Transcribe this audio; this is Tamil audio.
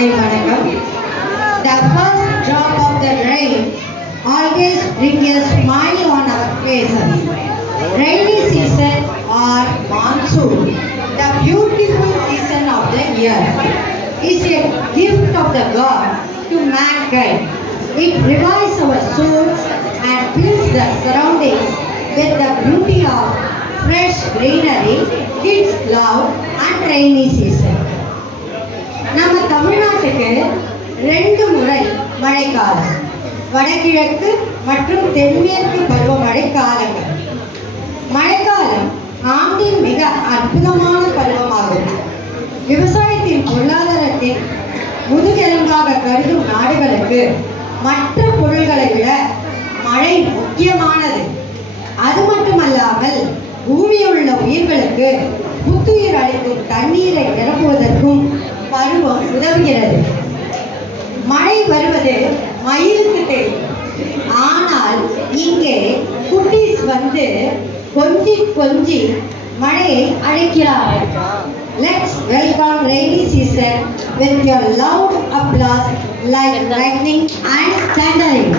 The first drop of the rain always brings a smile on our faces. Rainy season or monsoon, the beautiful season of the year, is a gift of the God to mankind. It revives our souls and fills the surroundings with the beauty of fresh greenery, kids love and rainy season. நம்ம தமிழ்நாட்டுக்கு 2 முறை மழைக்காலம், வடகிழக்கு மற்றும் தென்மேற்கு பருவமழை காலங்கள். மழைக்காலம் ஆண்டின் மிக அற்புதமான பருவமாகும். விவசாயத்தின் பொருளாதாரத்தின் முதுகெலும்பாக கருதும் நாடுகளுக்கு மற்ற பொருள்களை விட மழை முக்கியமானது. அது மட்டுமல்லாமல் பூமியில் உள்ள உயிர்களுக்கு புத்துயிர் அளிக்கும் தண்ணீரை நிரப்புவதற்கும் பருவம் உதவுகிறது. மழை வருவது மயிலுக்கு தெரியும், ஆனால் இங்கே குட்டீஸ் வந்து கொஞ்சி கொஞ்சி மழையை அழைக்கிறார்கள். Let's welcome rainy season with your loud applause like lightning and thundering.